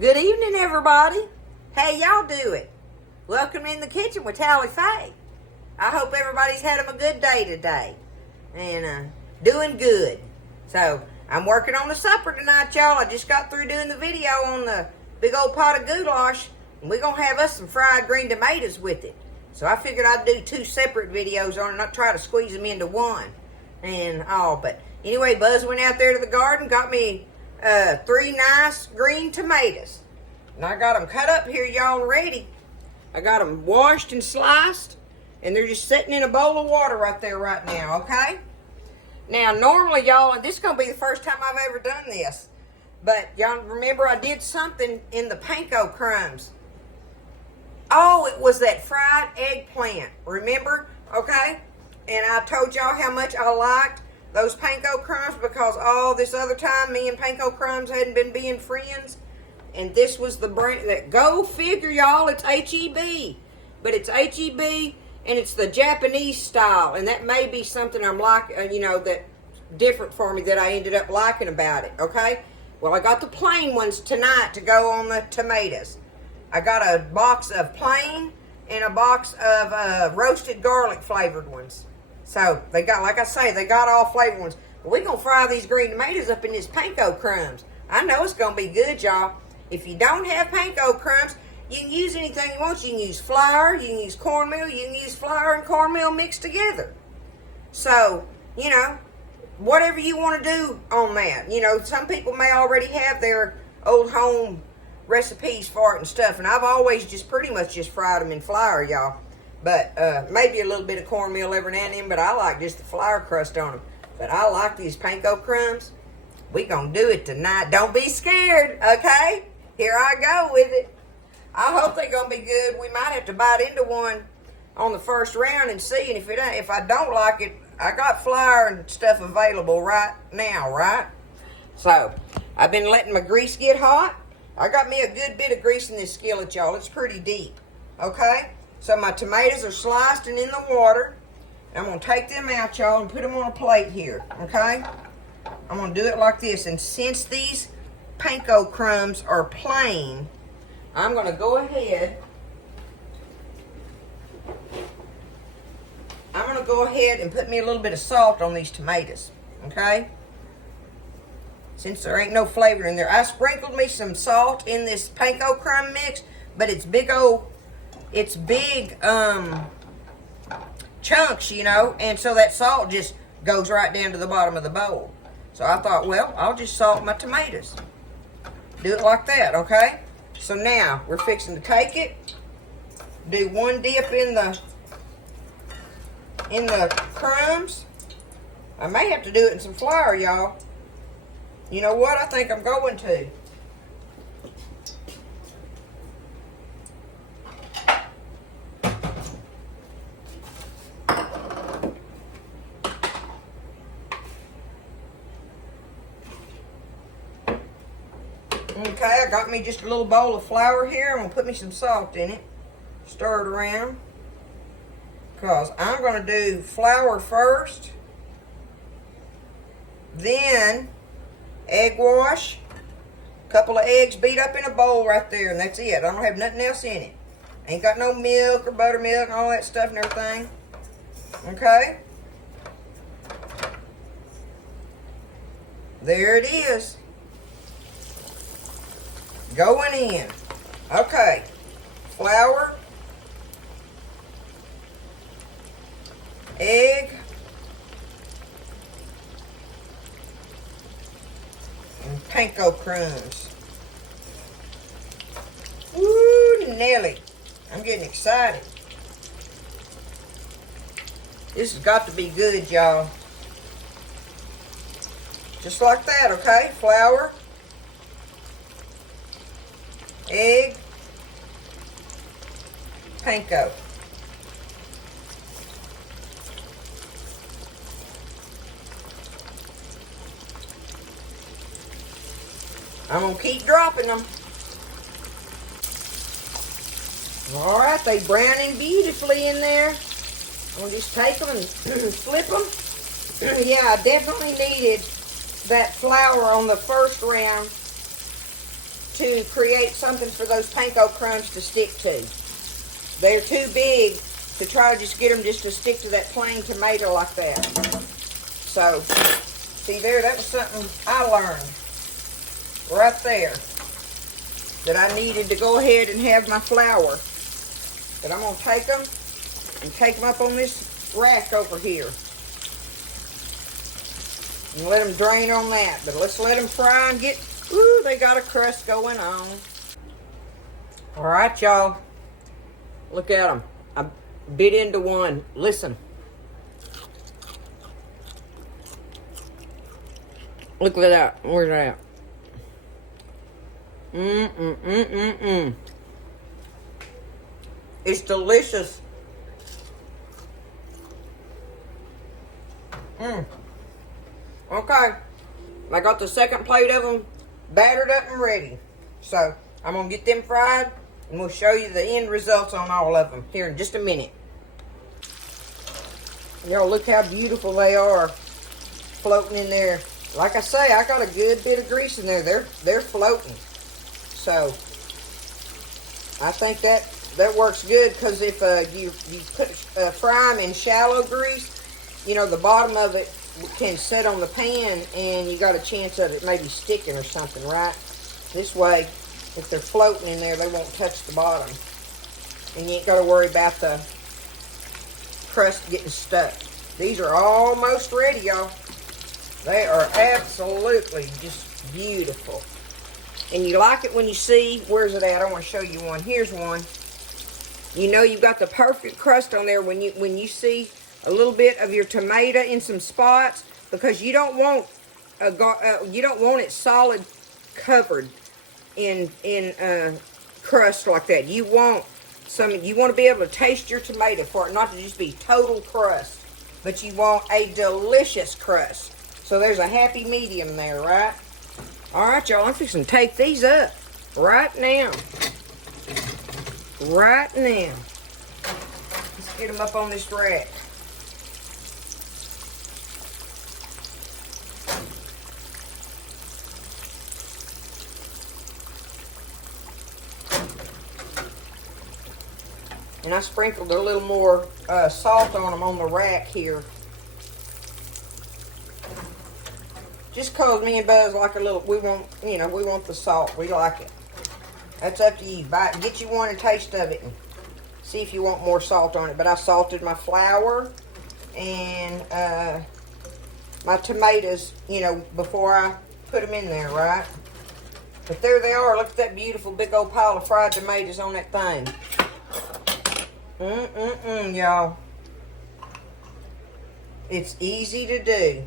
Good evening, everybody. How y'all doing? Welcome in the kitchen with Tally Faye. I hope everybody's had them a good day today and doing good. So I'm working on the supper tonight, y'all. I just got through doing the video on the big old pot of goulash, and we're gonna have us some fried green tomatoes with it. So I figured I'd do two separate videos on it, not try to squeeze them into one and all. But anyway, Buzz went out there to the garden, got me 3 nice green tomatoes. And I got them cut up here, y'all, ready. I got them washed and sliced, and they're just sitting in a bowl of water right there right now, okay? Now, normally, y'all, and this is going to be the first time I've ever done this, but y'all remember I did something in the panko crumbs. Oh, it was that fried eggplant, remember? Okay? And I told y'all how much I liked those panko crumbs because all this other time me and panko crumbs hadn't been being friends. And this was the brand that, go figure, y'all, it's H-E-B. But it's H-E-B and it's the Japanese style. And that may be something I'm like, that different for me that I ended up liking about it, okay? Well, I got the plain ones tonight to go on the tomatoes. I got a box of plain and a box of roasted garlic flavored ones. So they got, like I say, they got all flavored ones. But we're going to fry these green tomatoes up in this panko crumbs. I know it's going to be good, y'all. If you don't have panko crumbs, you can use anything you want. You can use flour, you can use cornmeal, you can use flour and cornmeal mixed together. So, whatever you want to do on that. Some people may already have their old home recipes for it and stuff. And I've always just pretty much just fried them in flour, y'all. But maybe a little bit of cornmeal every now and then, but I like just the flour crust on them. But I like these panko crumbs. We gonna do it tonight. Don't be scared, okay? Here I go with it. I hope they're gonna be good. We might have to bite into one on the first round and see. And if I don't like it, I got flour and stuff available right now, right? So I've been letting my grease get hot. I got me a good bit of grease in this skillet, y'all. It's pretty deep, okay? So my tomatoes are sliced and in the water. I'm going to take them out, y'all, and put them on a plate here, okay? I'm going to do it like this. And since these panko crumbs are plain, I'm going to go ahead. And put me a little bit of salt on these tomatoes, okay? Since there ain't no flavor in there. I sprinkled me some salt in this panko crumb mix, but it's big chunks, and so that salt just goes right down to the bottom of the bowl. So I thought, well, I'll just salt my tomatoes. Do it like that, okay? So now we're fixing to take it, do one dip in the crumbs. I may have to do it in some flour, y'all. You know what? I think I'm going to. Okay, I got me just a little bowl of flour here. I'm going to put me some salt in it. Stir it around. Because I'm going to do flour first. Then egg wash. A couple of eggs beat up in a bowl right there. And that's it. I don't have nothing else in it. Ain't got no milk or buttermilk and all that stuff and everything. Okay. There it is. Going in. Okay. Flour. Egg. And panko crumbs. Woo, Nelly. I'm getting excited. This has got to be good, y'all. Just like that, okay? Flour. Egg, panko. I'm going to keep dropping them. All right, they browning beautifully in there. I'm going to just take them and flip them. Yeah, I definitely needed that flour on the first round to create something for those panko crumbs to stick to. They're too big to try to just get them just to stick to that plain tomato like that. So, see there, that was something I learned right there, that I needed to go ahead and have my flour. But I'm going to take them and take them up on this rack over here and let them drain on that. But let's let them fry and get, ooh, they got a crust going on. All right, y'all. Look at them. I bit into one. Listen. Look at that. Where's that? It's delicious. Okay. I got the second plate of them battered up and ready. So, I'm going to get them fried, and we'll show you the end results on all of them here in just a minute. Y'all, look how beautiful they are floating in there. Like I say, I got a good bit of grease in there. They're floating. So, I think that works good, because if you fry them in shallow grease, you know, the bottom of it can sit on the pan and you got a chance of it maybe sticking or something, right? This way, if they're floating in there, they won't touch the bottom. And you ain't got to worry about the crust getting stuck. These are almost ready, y'all. They are absolutely just beautiful. And you like it when you see, where's it at? I want to show you one. Here's one. You know you've got the perfect crust on there when you see a little bit of your tomato in some spots, because you don't want it solid covered in crust like that. You want to be able to taste your tomato for it not to just be total crust, but you want a delicious crust. So there's a happy medium there, right? All right, y'all, I'm fixing to take these up right now. Right now. Let's get them up on this rack. And I sprinkled a little more salt on them on the rack here. Just cause me and Buzz like a little, we want the salt. We like it. That's up to you. Get you one and taste of it and see if you want more salt on it. But I salted my flour and my tomatoes, before I put them in there, right? But there they are. Look at that beautiful big old pile of fried tomatoes on that thing. Y'all. It's easy to do.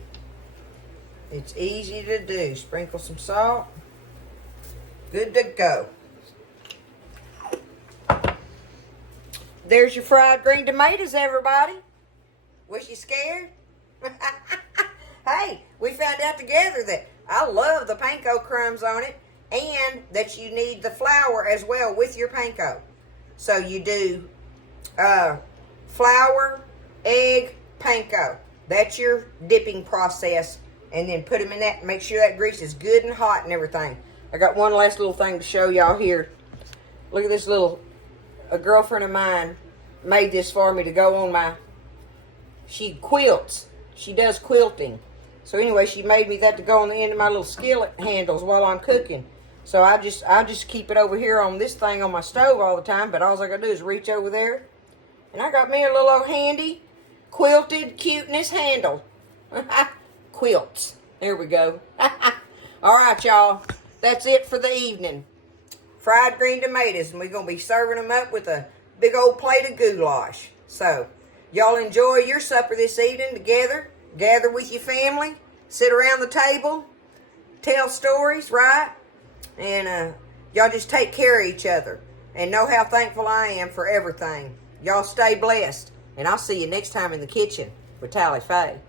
It's easy to do. Sprinkle some salt. Good to go. There's your fried green tomatoes, everybody. Was you scared? Hey, we found out together that I love the panko crumbs on it, and that you need the flour as well with your panko. So you do flour, egg, panko. That's your dipping process. And then put them in that. Make sure that grease is good and hot and everything. I got one last little thing to show y'all here. Look at this a girlfriend of mine made this for me to go on she quilts. She does quilting. So anyway, she made me that to go on the end of my little skillet handles while I'm cooking. So I just keep it over here on this thing on my stove all the time. But all I gotta do is reach over there. And I got me a little old handy quilted cuteness handle. Quilts. There we go. All right, y'all. That's it for the evening. Fried green tomatoes. And we're going to be serving them up with a big old plate of goulash. So, y'all enjoy your supper this evening together. Gather with your family. Sit around the table. Tell stories, right? And y'all just take care of each other. And know how thankful I am for everything. Y'all stay blessed. And I'll see you next time in the kitchen with Tally Faye.